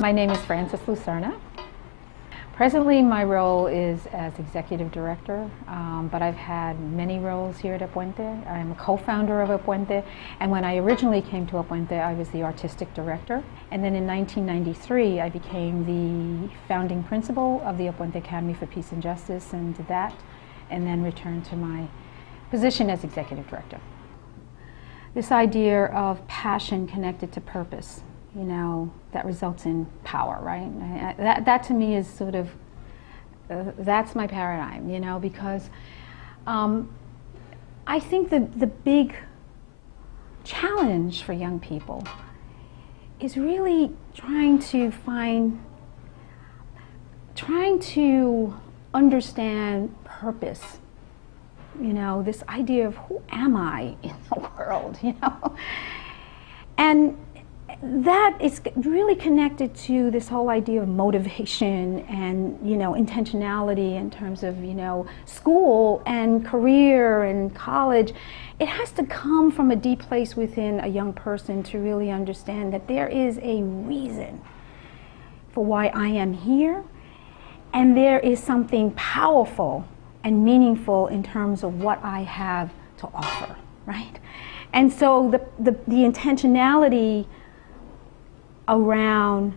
My name is Francis Lucerna. Presently, my role is as executive director, but I've had many roles here at Apuente. I'm a co-founder of Apuente, and when I originally came to Apuente, I was the artistic director. And then in 1993, I became the founding principal of the Apuente Academy for Peace and Justice, and did that, and then returned to my position as executive director. This idea of passion connected to purpose, you know, that results in power, right? That to me is sort of, that's my paradigm, you know, because I think the big challenge for young people is really trying to understand purpose. You know, this idea of who am I in the world, you know? And that is really connected to this whole idea of motivation and, you know, intentionality in terms of, you know, school and career and college. It has to come from a deep place within a young person to really understand that there is a reason for why I am here, and there is something powerful and meaningful in terms of what I have to offer, right? And so the intentionality around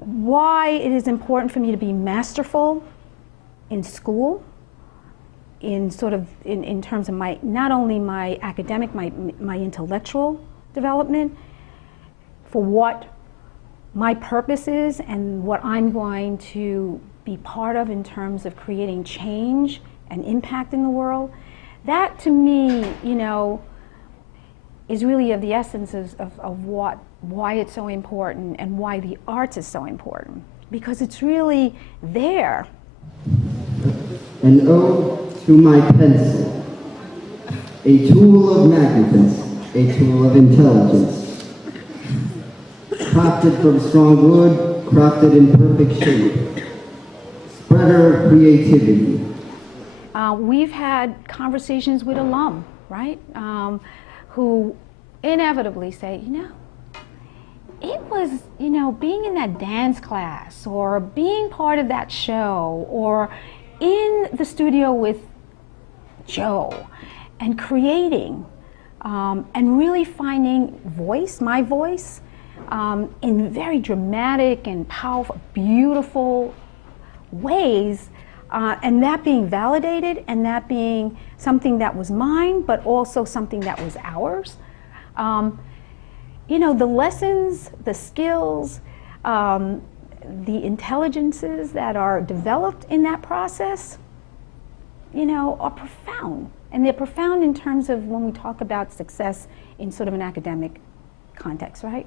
why it is important for me to be masterful in school, in terms of my, not only my academic, my intellectual development, for what my purpose is and what I'm going to be part of in terms of creating change and impact in the world. That to me, you know, is really of the essence of why it's so important and why the arts is so important, because it's really there. An ode to my pencil, a tool of magnificence, a tool of intelligence, crafted from strong wood, crafted in perfect shape, spreader of creativity. We've had conversations with alum, right? Who inevitably say, you know, it was, you know, being in that dance class or being part of that show or in the studio with Joe and creating and really finding my voice in very dramatic and powerful, beautiful ways, and that being validated and that being something that was mine, but also something that was ours. You know, the lessons, the skills, the intelligences that are developed in that process, you know, are profound. And they're profound in terms of when we talk about success in sort of an academic context, right?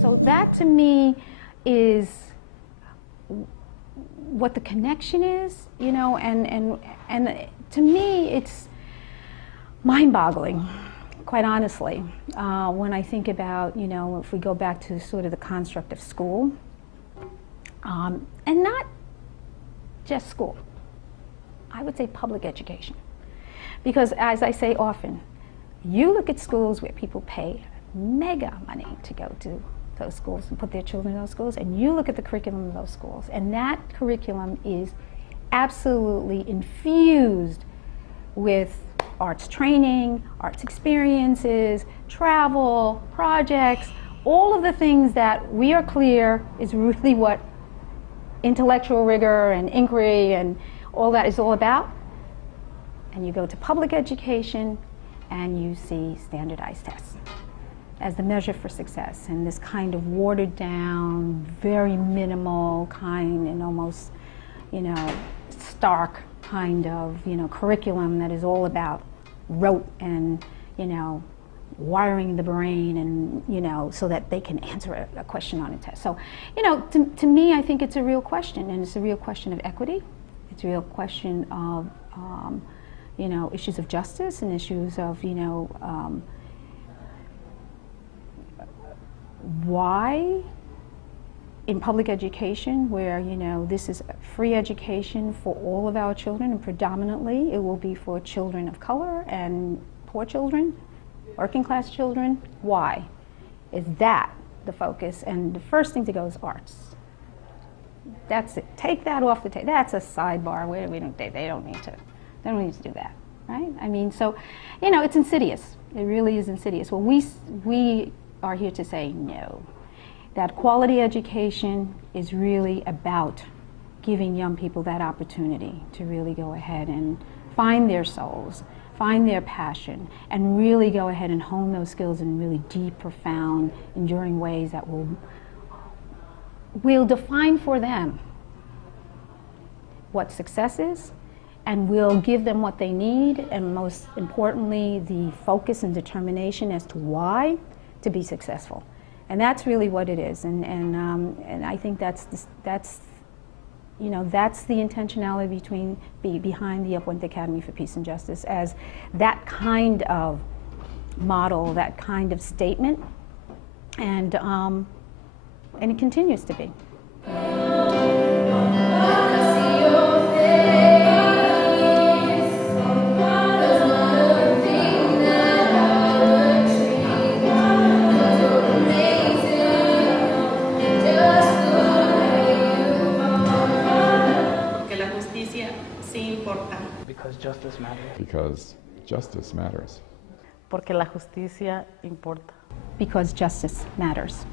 So that to me is what the connection is, you know, and to me it's mind-boggling, quite honestly, when I think about, you know, if we go back to sort of the construct of school, and not just school, I would say public education. Because as I say often, you look at schools where people pay mega money to go to those schools and put their children in those schools, and you look at the curriculum of those schools, and that curriculum is absolutely infused with arts training, arts experiences, travel, projects, all of the things that we are clear is really what intellectual rigor and inquiry and all that is all about. And you go to public education and you see standardized tests as the measure for success, and this kind of watered down, very minimal kind and almost, you know, stark kind of, you know, curriculum that is all about rote and, you know, wiring the brain and, you know, so that they can answer a question on a test. So, you know, to me, I think it's a real question, and it's a real question of equity. It's a real question of, you know, issues of justice and issues of, you know, why in public education, where, you know, this is free education for all of our children, and predominantly it will be for children of color and poor children, working class children. Why? Is that the focus? And the first thing to go is arts. That's it. Take that off the table. That's a sidebar. They don't need to do that, right? I mean, so, you know, it's insidious. It really is insidious. Well, we are here to say no. That quality education is really about giving young people that opportunity to really go ahead and find their souls, find their passion, and really go ahead and hone those skills in really deep, profound, enduring ways that will define for them what success is, and will give them what they need, and most importantly, the focus and determination as to why to be successful. And that's really what it is, and I think that's you know, that's the intentionality behind the Upwent Academy for Peace and Justice, as that kind of model, that kind of statement, and it continues to be. Because justice matters. Because justice matters. Porque la justicia importa. Because justice matters.